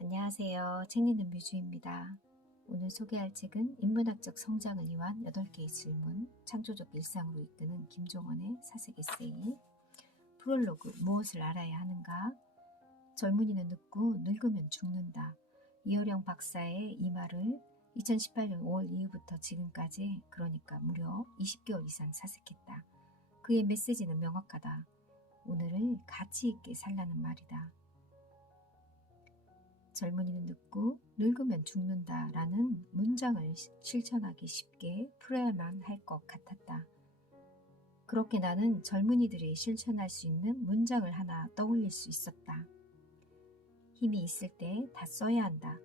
안녕하세요. 책 읽는 뮤주입니다. 오늘 소개할 책은 인문학적 성장을 위한 8개의 질문, 창조적 일상으로 이끄는 김종원의 사색 에세이, 프롤로그 무엇을 알아야 하는가, 젊은이는 늙고 늙으면 죽는다. 이효령 박사의 이 말을 2018년 5월 이후부터 지금까지 그러니까 무려 20개월 이상 사색했다. 그의 메시지는 명확하다. 오늘을 가치 있게 살라는 말이다. 젊은이는 늙고 늙으면 죽는다 라는 문장을 실천하기 쉽게 풀어야만 할 것 같았다. 그렇게 나는 젊은이들이 실천할 수 있는 문장을 하나 떠올릴 수 있었다. 힘이 있을 때 다 써야 한다.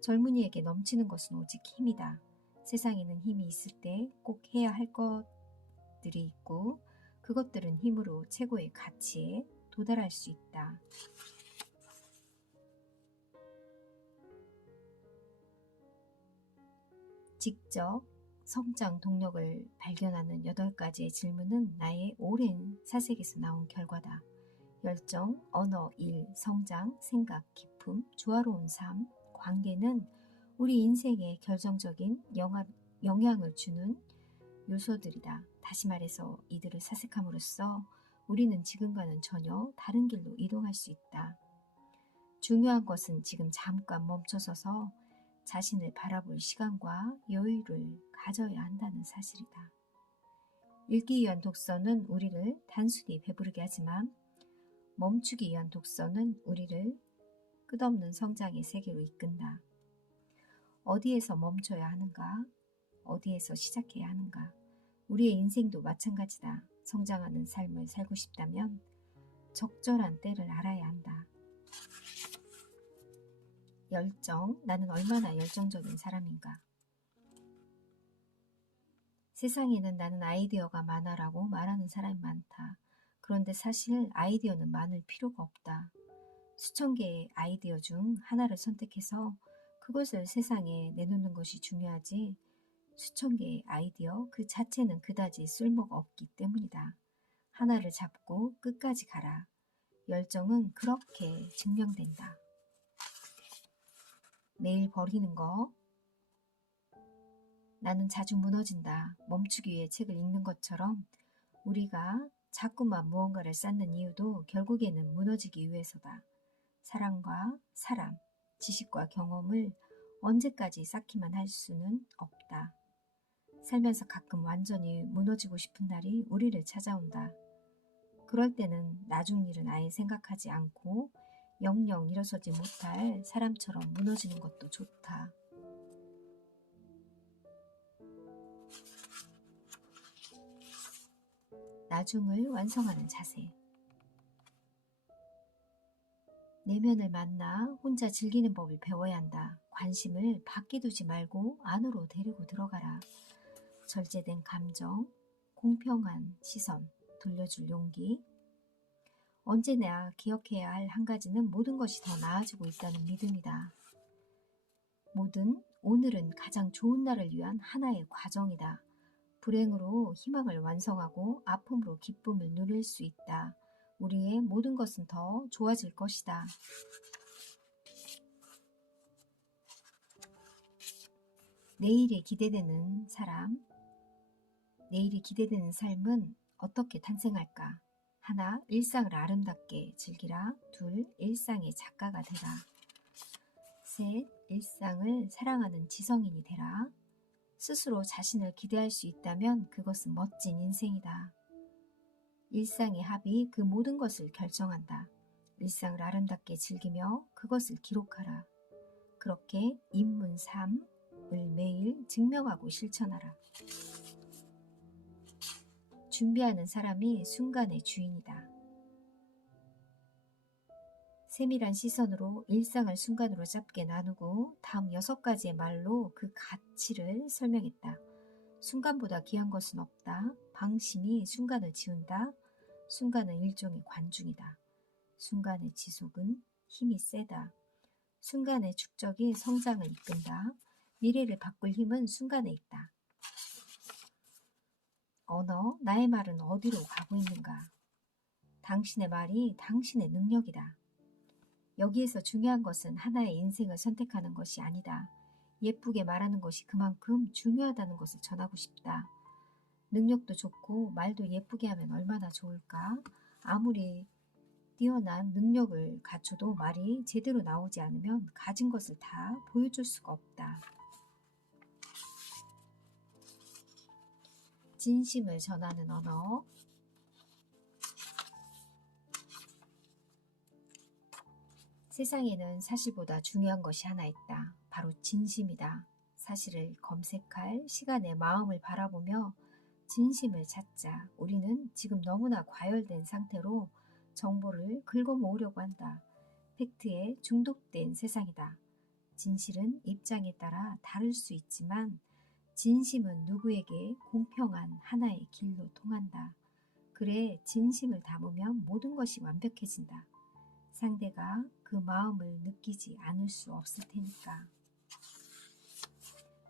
젊은이에게 넘치는 것은 오직 힘이다. 세상에는 힘이 있을 때 꼭 해야 할 것들이 있고 그것들은 힘으로 최고의 가치에 도달할 수 있다. 직접 성장 동력을 발견하는 8가지의 질문은 나의 오랜 사색에서 나온 결과다. 열정, 언어, 일, 성장, 생각, 기품, 조화로운 삶, 관계는 우리 인생에 결정적인 영향을 주는 요소들이다. 다시 말해서 이들을 사색함으로써 우리는 지금과는 전혀 다른 길로 이동할 수 있다. 중요한 것은 지금 잠깐 멈춰서서 자신을 바라볼 시간과 여유를 가져야 한다는 사실이다. 읽기 위한 독서는 우리를 단순히 배부르게 하지만 멈추기 위한 독서는 우리를 끝없는 성장의 세계로 이끈다. 어디에서 멈춰야 하는가? 어디에서 시작해야 하는가? 우리의 인생도 마찬가지다. 성장하는 삶을 살고 싶다면 적절한 때를 알아야 한다. 열정, 나는 얼마나 열정적인 사람인가? 세상에는 나는 아이디어가 많아라고 말하는 사람이 많다. 그런데 사실 아이디어는 많을 필요가 없다. 수천 개의 아이디어 중 하나를 선택해서 그것을 세상에 내놓는 것이 중요하지 수천 개의 아이디어 그 자체는 그다지 쓸모가 없기 때문이다. 하나를 잡고 끝까지 가라. 열정은 그렇게 증명된다. 내일 버리는 거. 나는 자주 무너진다. 멈추기 위해 책을 읽는 것처럼 우리가 자꾸만 무언가를 쌓는 이유도 결국에는 무너지기 위해서다. 사랑과 사람, 지식과 경험을 언제까지 쌓기만 할 수는 없다. 살면서 가끔 완전히 무너지고 싶은 날이 우리를 찾아온다. 그럴 때는 나중 일은 아예 생각하지 않고 영영 일어서지 못할 사람처럼 무너지는 것도 좋다. 나중을 완성하는 자세. 내면을 만나 혼자 즐기는 법을 배워야 한다. 관심을 밖에 두지 말고 안으로 데리고 들어가라. 절제된 감정, 공평한 시선, 돌려줄 용기. 언제나 기억해야 할 한 가지는 모든 것이 더 나아지고 있다는 믿음이다. 오늘은 가장 좋은 날을 위한 하나의 과정이다. 불행으로 희망을 완성하고 아픔으로 기쁨을 누릴 수 있다. 우리의 모든 것은 더 좋아질 것이다. 내일이 기대되는 사람, 내일이 기대되는 삶은 어떻게 탄생할까? 하나, 일상을 아름답게 즐기라. 둘, 일상의 작가가 되라. 셋, 일상을 사랑하는 지성인이 되라. 스스로 자신을 기대할 수 있다면 그것은 멋진 인생이다. 일상의 합이 그 모든 것을 결정한다. 일상을 아름답게 즐기며 그것을 기록하라. 그렇게 인문 3을 매일 증명하고 실천하라. 준비하는 사람이 순간의 주인이다. 세밀한 시선으로 일상을 순간으로 짧게 나누고 다음 6가지의 말로 그 가치를 설명했다. 순간보다 귀한 것은 없다. 방심이 순간을 지운다. 순간은 일종의 관중이다. 순간의 지속은 힘이 세다. 순간의 축적이 성장을 이끈다. 미래를 바꿀 힘은 순간에 있다. 언어, 나의 말은 어디로 가고 있는가? 당신의 말이 당신의 능력이다. 여기에서 중요한 것은 하나의 인생을 선택하는 것이 아니다. 예쁘게 말하는 것이 그만큼 중요하다는 것을 전하고 싶다. 능력도 좋고 말도 예쁘게 하면 얼마나 좋을까? 아무리 뛰어난 능력을 갖춰도 말이 제대로 나오지 않으면 가진 것을 다 보여줄 수가 없다. 진심을 전하는 언어. 세상에는 사실보다 중요한 것이 하나 있다. 바로 진심이다. 사실을 검색할 시간에 마음을 바라보며 진심을 찾자. 우리는 지금 너무나 과열된 상태로 정보를 긁어모으려고 한다. 팩트에 중독된 세상이다. 진실은 입장에 따라 다를 수 있지만 진심은 누구에게 공평한 하나의 길로 통한다. 그래 진심을 담으면 모든 것이 완벽해진다. 상대가 그 마음을 느끼지 않을 수 없을 테니까.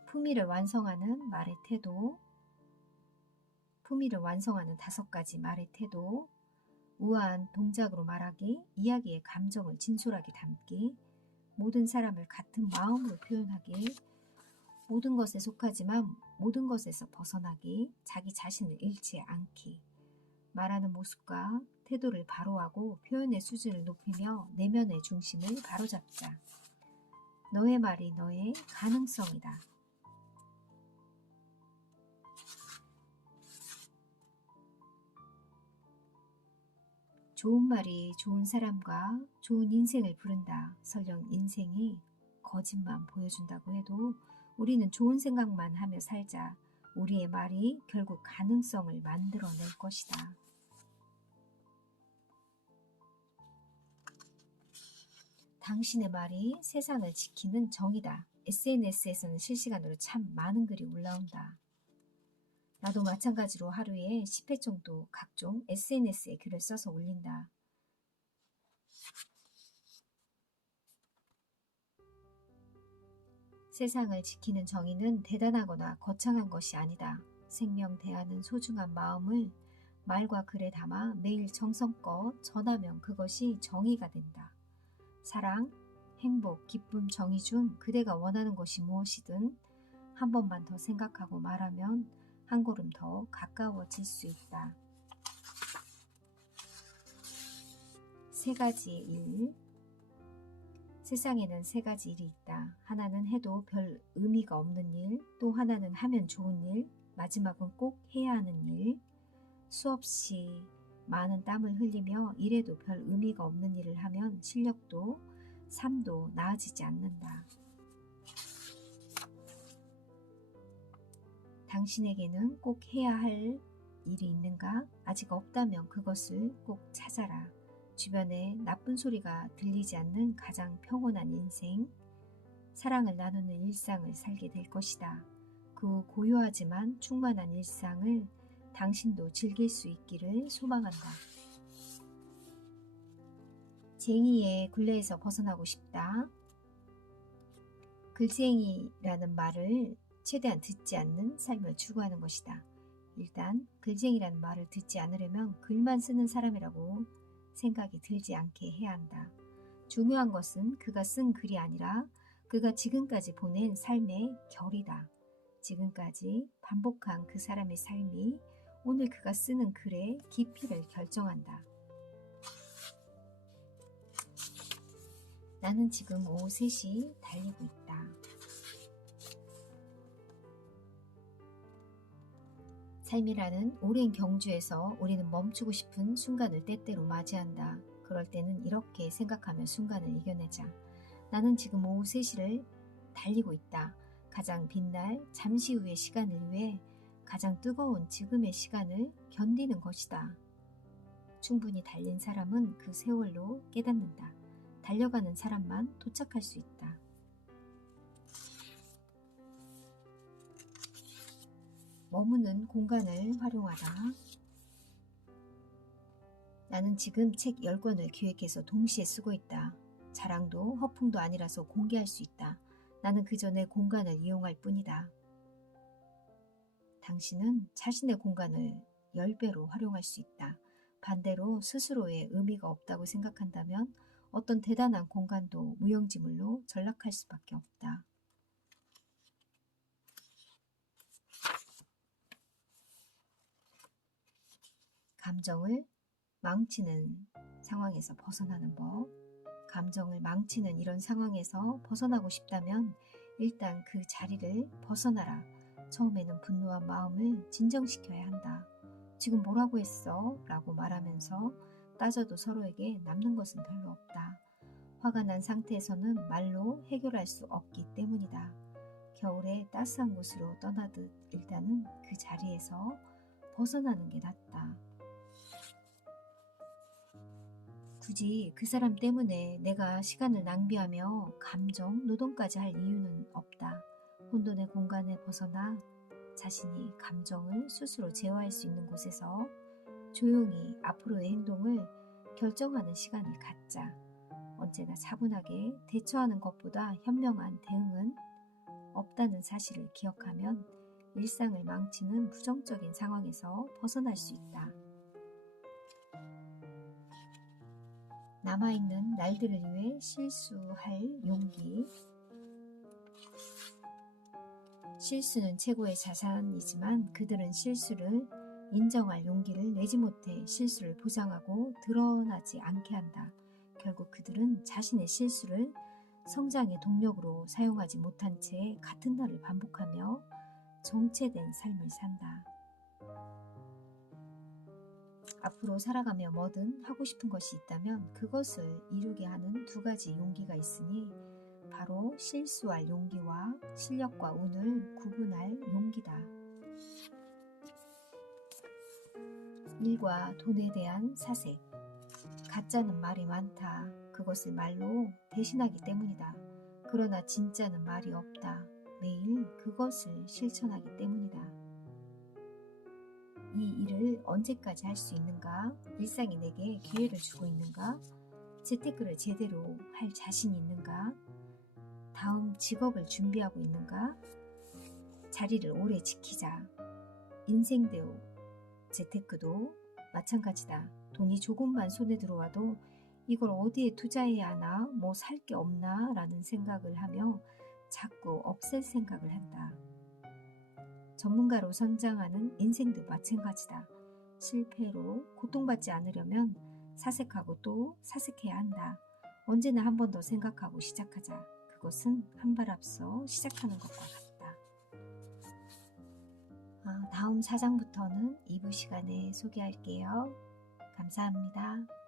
품위를 완성하는 말의 태도. 품위를 완성하는 5가지 말의 태도. 우아한 동작으로 말하기, 이야기의 감정을 진솔하게 담기, 모든 사람을 같은 마음으로 표현하기, 모든 것에 속하지만 모든 것에서 벗어나기, 자기 자신을 잃지 않기, 말하는 모습과 태도를 바로하고 표현의 수준을 높이며 내면의 중심을 바로잡자. 너의 말이 너의 가능성이다. 좋은 말이 좋은 사람과 좋은 인생을 부른다. 설령 인생이 거짓만 보여준다고 해도 우리는 좋은 생각만 하며 살자. 우리의 말이 결국 가능성을 만들어낼 것이다. 당신의 말이 세상을 지키는 정이다. SNS에서는 실시간으로 참 많은 글이 올라온다. 나도 마찬가지로 하루에 10회 정도 각종 SNS에 글을 써서 올린다. 세상을 지키는 정의는 대단하거나 거창한 것이 아니다. 생명 대하는 소중한 마음을 말과 글에 담아 매일 정성껏 전하면 그것이 정의가 된다. 사랑, 행복, 기쁨, 정의 중 그대가 원하는 것이 무엇이든 한 번만 더 생각하고 말하면 한 걸음 더 가까워질 수 있다. 3가지의 일. 세상에는 3가지 일이 있다. 하나는 해도 별 의미가 없는 일, 또 하나는 하면 좋은 일, 마지막은 꼭 해야 하는 일. 수없이 많은 땀을 흘리며 일해도 별 의미가 없는 일을 하면 실력도 삶도 나아지지 않는다. 당신에게는 꼭 해야 할 일이 있는가? 아직 없다면 그것을 꼭 찾아라. 주변에 나쁜 소리가 들리지 않는 가장 평온한 인생, 사랑을 나누는 일상을 살게 될 것이다. 그 고요하지만 충만한 일상을 당신도 즐길 수 있기를 소망한다. 쟁의의 굴레에서 벗어나고 싶다. 글쟁이라는 말을 최대한 듣지 않는 삶을 추구하는 것이다. 일단 글쟁이라는 말을 듣지 않으려면 글만 쓰는 사람이라고 생각이 들지 않게 해야 한다. 중요한 것은 그가 쓴 글이 아니라 그가 지금까지 보낸 삶의 결이다. 지금까지 반복한 그 사람의 삶이 오늘 그가 쓰는 글의 깊이를 결정한다. 나는 지금 오후 3시 달리고 있다. 삶이라는 오랜 경주에서 우리는 멈추고 싶은 순간을 때때로 맞이한다. 그럴 때는 이렇게 생각하며 순간을 이겨내자. 나는 지금 오후 3시를 달리고 있다. 가장 빛날 잠시 후의 시간을 위해 가장 뜨거운 지금의 시간을 견디는 것이다. 충분히 달린 사람은 그 세월로 깨닫는다. 달려가는 사람만 도착할 수 있다. 머무는 공간을 활용하다. 나는 지금 책 10권을 기획해서 동시에 쓰고 있다. 자랑도 허풍도 아니라서 공개할 수 있다. 나는 그저 내 공간을 이용할 뿐이다. 당신은 자신의 공간을 10배로 활용할 수 있다. 반대로 스스로의 의미가 없다고 생각한다면 어떤 대단한 공간도 무용지물로 전락할 수밖에 없다. 감정을 망치는 상황에서 벗어나는 법. 감정을 망치는 이런 상황에서 벗어나고 싶다면 일단 그 자리를 벗어나라. 처음에는 분노한 마음을 진정시켜야 한다. 지금 뭐라고 했어? 라고 말하면서 따져도 서로에게 남는 것은 별로 없다. 화가 난 상태에서는 말로 해결할 수 없기 때문이다. 겨울에 따스한 곳으로 떠나듯 일단은 그 자리에서 벗어나는 게 낫다. 굳이 그 사람 때문에 내가 시간을 낭비하며 감정 노동까지 할 이유는 없다. 혼돈의 공간에 벗어나 자신이 감정을 스스로 제어할 수 있는 곳에서 조용히 앞으로의 행동을 결정하는 시간을 갖자. 언제나 차분하게 대처하는 것보다 현명한 대응은 없다는 사실을 기억하면 일상을 망치는 부정적인 상황에서 벗어날 수 있다. 남아있는 날들을 위해 실수할 용기. 실수는 최고의 자산이지만 그들은 실수를 인정할 용기를 내지 못해 실수를 보장하고 드러나지 않게 한다. 결국 그들은 자신의 실수를 성장의 동력으로 사용하지 못한 채 같은 날을 반복하며 정체된 삶을 산다. 앞으로 살아가며 뭐든 하고 싶은 것이 있다면 그것을 이루게 하는 두 가지 용기가 있으니 바로 실수할 용기와 실력과 운을 구분할 용기다. 일과 돈에 대한 사색. 가짜는 말이 많다. 그것을 말로 대신하기 때문이다. 그러나 진짜는 말이 없다. 매일 그것을 실천하기 때문이다. 이 일을 언제까지 할 수 있는가? 일상이 내게 기회를 주고 있는가? 재테크를 제대로 할 자신이 있는가? 다음 직업을 준비하고 있는가? 자리를 오래 지키자. 인생대로 재테크도 마찬가지다. 돈이 조금만 손에 들어와도 이걸 어디에 투자해야 하나? 뭐 살 게 없나? 라는 생각을 하며 자꾸 없앨 생각을 한다. 전문가로 성장하는 인생도 마찬가지다. 실패로 고통받지 않으려면 사색하고 또 사색해야 한다. 언제나 한 번 더 생각하고 시작하자. 그것은 한 발 앞서 시작하는 것과 같다. 다음 4장부터는 2부 시간에 소개할게요. 감사합니다.